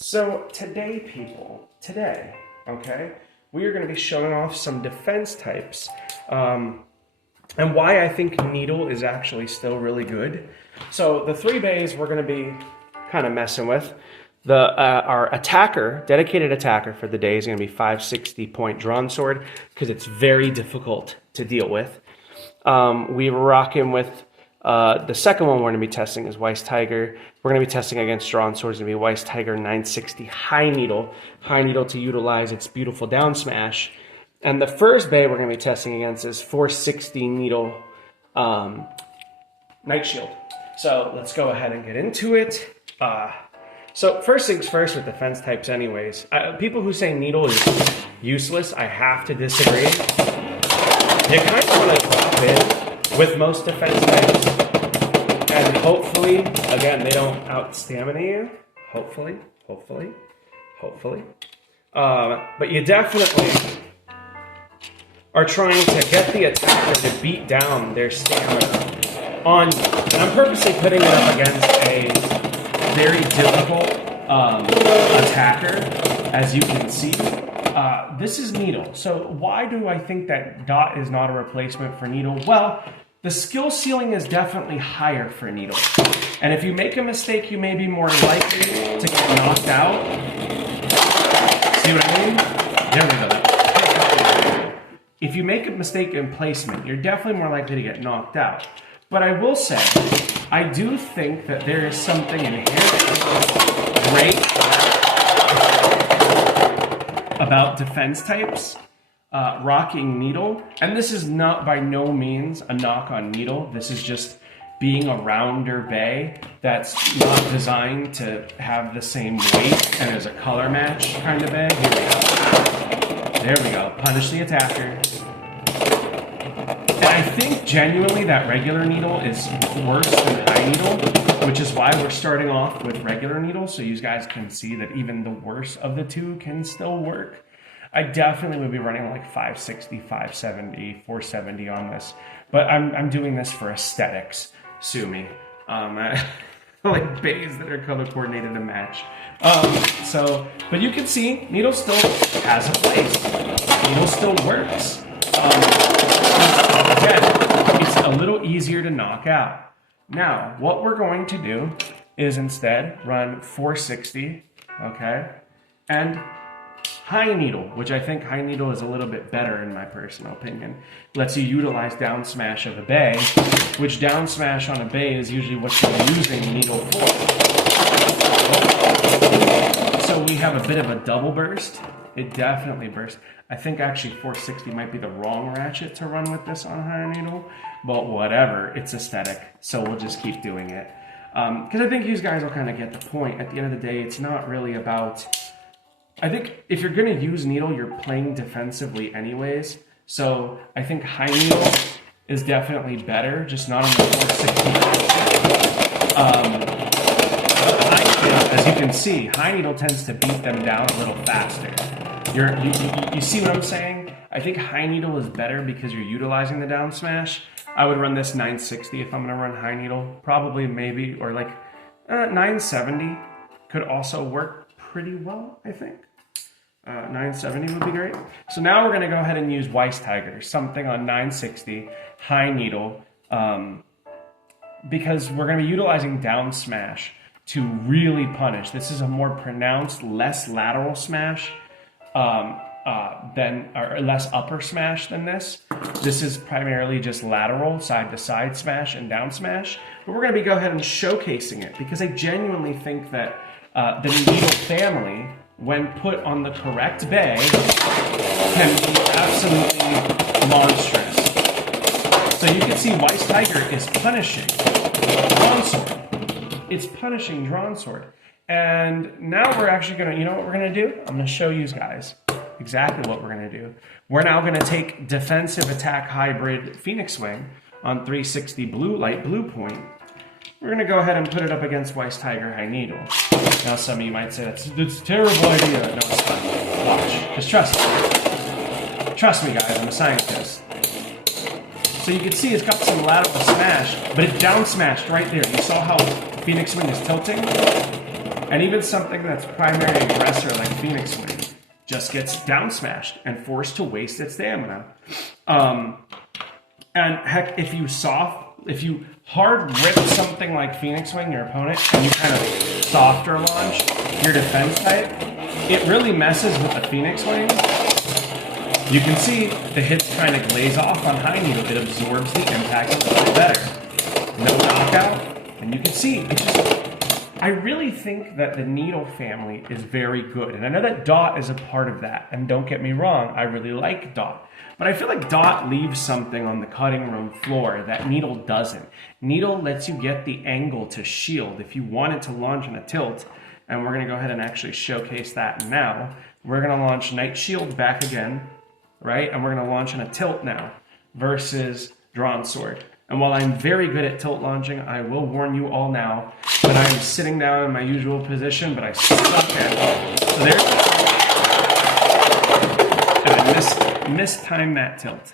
So today, people, okay, we are going to be showing off some defense types and why I think needle is actually still really good. So the three bays we're going to be kind of messing with. Our attacker, dedicated attacker for the day is going to be 560 point drawn sword because it's very difficult to deal with. We rock him with the second one we're going to be testing is Weiss Tiger. We're going to be testing against drawn swords. It's going to be Weiss Tiger 960 high needle to utilize its beautiful down smash. And the first bay we're going to be testing against is 460 needle Night Shield. So let's go ahead and get into it. So first things first with defense types anyways. People who say needle is useless, I have to disagree. You kind of want to drop in with most defense types. And hopefully, again, they don't out-stamina you. Hopefully. But you definitely are trying to get the attacker to beat down their stamina on you. And I'm purposely putting it up against a very difficult attacker, as you can see. This is needle. So why do I think that dot is not a replacement for needle? Well, the skill ceiling is definitely higher for needle. And if you make a mistake, you may be more likely to get knocked out. See what I mean? There we go. If you make a mistake in placement, you're definitely more likely to get knocked out. But I will say, I do think that there is something inherently great about defense types. Rocking needle, and this is not by no means a knock on needle. This is just being a rounder bay that's not designed to have the same weight and as a color match kind of bay. Here we go. There we go. Punish the attacker. And I think genuinely that regular needle is worse than high needle, which is why we're starting off with regular needle, so you guys can see that even the worst of the two can still work. I definitely would be running like 560, 570, 470 on this, but I'm doing this for aesthetics. Sue me. I like bays that are color coordinated to match. But you can see needle still has a place. Needle still works. Again, it's a little easier to knock out. Now, what we're going to do is instead run 460, okay, and high needle, which I think high needle is a little bit better in my personal opinion. Lets you utilize down smash of a bay, which down smash on a bay is usually what you're using needle for. So we have a bit of a double burst. It definitely bursts. I think actually 460 might be the wrong ratchet to run with this on high needle, but whatever, it's aesthetic, so we'll just keep doing it. Because I think you guys will kind of get the point. At the end of the day, it's not really about... I think if you're going to use needle, you're playing defensively anyways. So I think high needle is definitely better, just not on the 460. As you can see, high needle tends to beat them down a little faster. You see what I'm saying? I think high needle is better because you're utilizing the down smash. I would run this 960 if I'm going to run high needle. Probably, maybe, or like 970 could also work pretty well, I think. 970 would be great. So now we're going to go ahead and use Weiss Tiger, something on 960, high needle, because we're going to be utilizing down smash to really punish. This is a more pronounced, less lateral smash or less upper smash than this. This is primarily just lateral, side to side smash and down smash. But we're going to be go ahead and showcasing it because I genuinely think that the needle family, when put on the correct bay, can be absolutely monstrous. So you can see Weiss Tiger is punishing drawn sword. It's punishing drawn sword. And now we're actually going to, you know what we're going to do? I'm going to show you guys exactly what we're going to do. We're now going to take defensive attack hybrid Phoenix Wing on 360 blue, light blue point. We're going to go ahead and put it up against Weiss Tiger high needle. Now some of you might say, that's a terrible idea. No, it's fine. Watch. Just trust me. Trust me, guys. I'm a scientist. So you can see it's got some lateral smash, but it down smashed right there. You saw how Phoenix Wing is tilting? And even something that's primary aggressor like Phoenix Wing just gets down smashed and forced to waste its stamina. And heck, if you hard rip something like Phoenix Wing, your opponent, and you kind of softer launch your defense type, it really messes with the Phoenix Wing. You can see the hits kind of glaze off on high needle. It absorbs the impact a little better. No knockout, and you can see it just, I really think that the needle family is very good. And I know that dot is a part of that. And don't get me wrong, I really like dot. But I feel like dot leaves something on the cutting room floor that needle doesn't. Needle lets you get the angle to shield if you wanted to launch in a tilt. And we're going to go ahead and actually showcase that now. We're going to launch Night Shield back again, right? And we're going to launch in a tilt now versus Drawn Sword. And while I'm very good at tilt launching, I will warn you all now that I am sitting down in my usual position, but I suck at it. So there. And I mistime that tilt.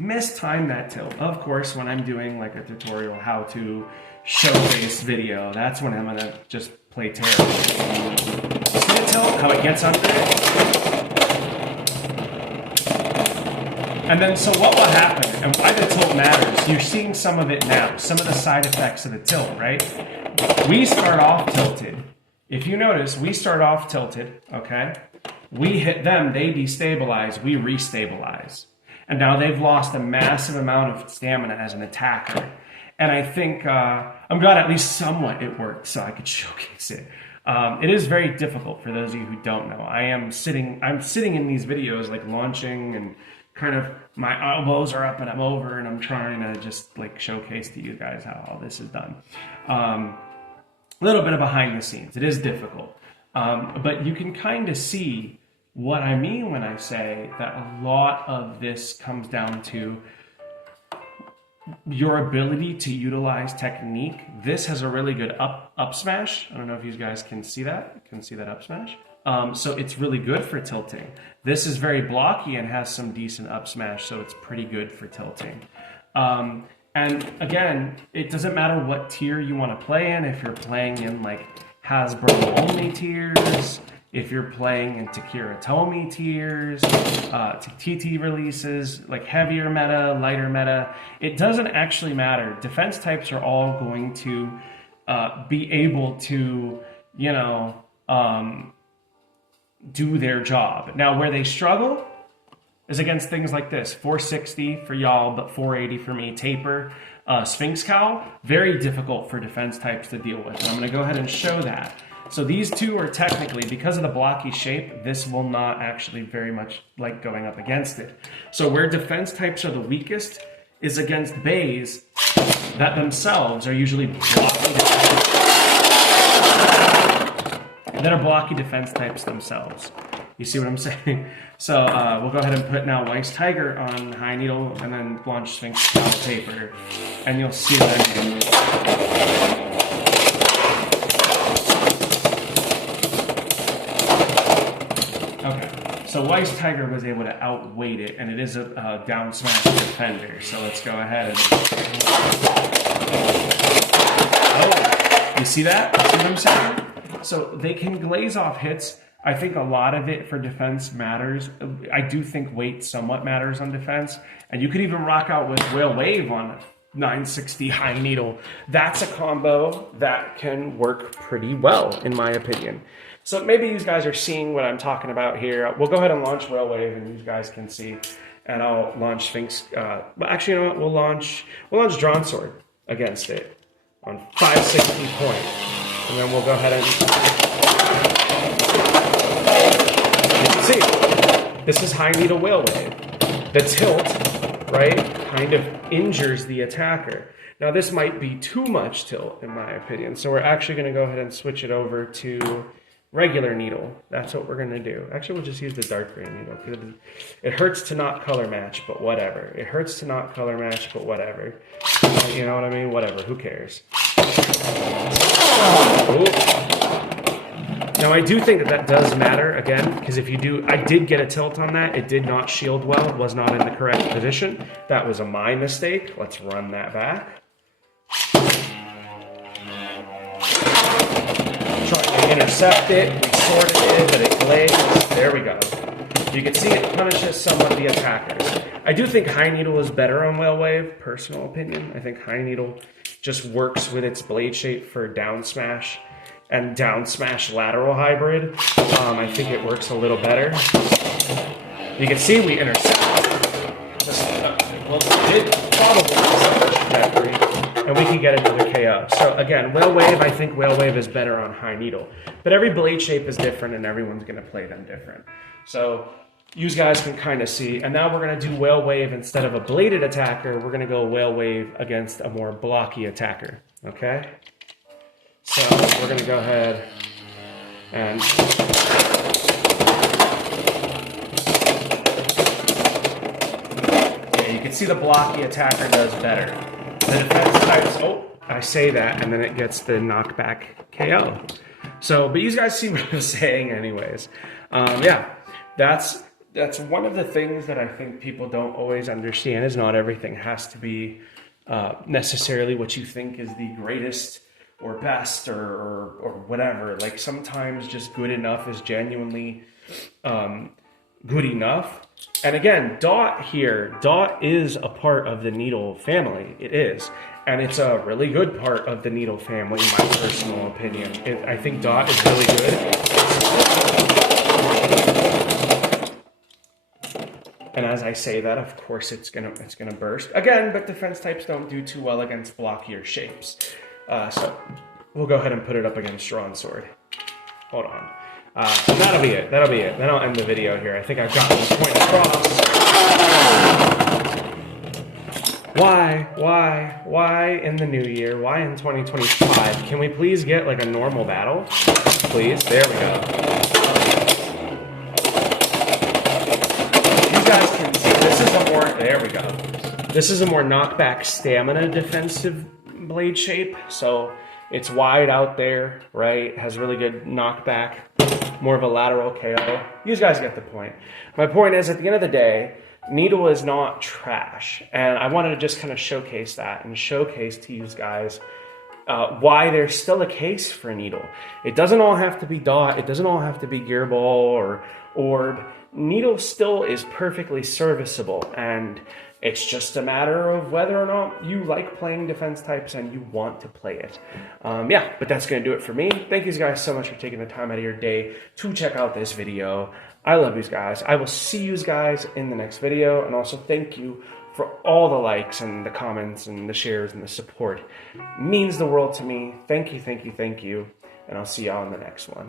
Mistime that tilt. Of course, when I'm doing like a tutorial how to showcase video, that's when I'm gonna just play terrible. See the tilt? How it gets under it? And then, so what will happen, and why the tilt matters, you're seeing some of it now, some of the side effects of the tilt, right? We start off tilted. If you notice, we start off tilted, okay? We hit them, they destabilize, we restabilize. And now they've lost a massive amount of stamina as an attacker. And I think, I'm glad at least somewhat it worked so I could showcase it. It is very difficult for those of you who don't know. I'm sitting in these videos like launching and kind of my elbows are up and I'm over and I'm trying to just like showcase to you guys how all this is done. A little bit of behind the scenes. It is difficult. But you can kind of see what I mean when I say that a lot of this comes down to your ability to utilize technique. This has a really good up smash. I don't know if you guys can see that. Can see that up smash? So it's really good for tilting. This is very blocky and has some decent up smash, so it's pretty good for tilting. And again, it doesn't matter what tier you want to play in. If you're playing in like Hasbro only tiers, if you're playing in Takira Tomy tiers, TT releases, like heavier meta, lighter meta, it doesn't actually matter. Defense types are all going to be able to, you know, do their job. Now, where they struggle is against things like this. 460 for y'all, but 480 for me. Taper, Sphinx Cowl, very difficult for defense types to deal with. And I'm going to go ahead and show that. So these two are technically, because of the blocky shape, this will not actually very much like going up against it. So where defense types are the weakest is against bays that themselves are usually blocky defense types themselves. You see what I'm saying? So we'll go ahead and put now Weiss Tiger on high needle and then launch Sphinx Cowl Taper, and you'll see that. Okay, so Weiss Tiger was able to outweight it, and it is a down smash defender. So let's go ahead and... Oh, you see that? You see what I'm saying? So they can glaze off hits. I think a lot of it for defense matters. I do think weight somewhat matters on defense. And you could even rock out with Whale Wave on 960 high needle. That's a combo that can work pretty well, in my opinion. So maybe you guys are seeing what I'm talking about here. We'll go ahead and launch Whale Wave, and you guys can see. And I'll launch Sphinx. But actually, you know what? We'll launch Drawn Sword against it on 560 point. And then we'll go ahead and... You can see, this is high needle Whale Wave. The tilt, right, kind of injures the attacker. Now this might be too much tilt, in my opinion. So we're actually going to go ahead and switch it over to regular needle. That's what we're going to do. Actually, we'll just use the dark green needle. It hurts to not color match, but whatever. It hurts to not color match, but whatever. You know what I mean? Whatever. Who cares? Ooh. Now, I do think that does matter, again, because if you do... I did get a tilt on that. It did not shield well. Was not in the correct position. That was my mistake. Let's run that back. intercept it, we sorted it, but it glazed. There we go. You can see it punishes some of the attackers. I do think high needle is better on whale wave, personal opinion. I think high needle just works with its blade shape for down smash and down smash lateral hybrid. I think it works a little better. You can see we intercept. Well, it did probably trajectory, and we can get another KO. So again, whale wave, I think whale wave is better on high needle. But every blade shape is different, and everyone's going to play them different. So you guys can kind of see. And now we're going to do whale wave instead of a bladed attacker. We're going to go whale wave against a more blocky attacker. Okay? So we're going to go ahead and yeah, you can see the blocky attacker does better. The defense types, oh, I say that, and then it gets the knockback KO. So, but you guys see what I'm saying anyways. Yeah, that's one of the things that I think people don't always understand is not everything has to be necessarily what you think is the greatest or best or whatever. Like sometimes just good enough is genuinely good enough. And again, dot is a part of the needle family. It is. And it's a really good part of the needle family, in my personal opinion. I think dot is really good. And as I say that, of course, it's gonna burst again. But defense types don't do too well against blockier shapes. So we'll go ahead and put it up against drawn sword. Hold on. That'll be it. Then I'll end the video here. I think I've gotten the point across. Why in the new year? Why in 2025? Can we please get like a normal battle? Please. There we go. You guys can see this is a more, there we go. This is a more knockback stamina defensive blade shape. So it's wide out there, right? Has really good knockback, more of a lateral KO. You guys get the point. My point is, at the end of the day, needle is not trash. And I wanted to just kind of showcase that and showcase to you guys why there's still a case for needle. It doesn't all have to be dot. It doesn't all have to be gear ball or orb. Needle still is perfectly serviceable, and it's just a matter of whether or not you like playing defense types and you want to play it. Yeah, but that's going to do it for me. Thank you guys so much for taking the time out of your day to check out this video. I love you guys. I will see you guys in the next video. And also thank you for all the likes and the comments and the shares and the support. It means the world to me. Thank you. And I'll see y'all in the next one.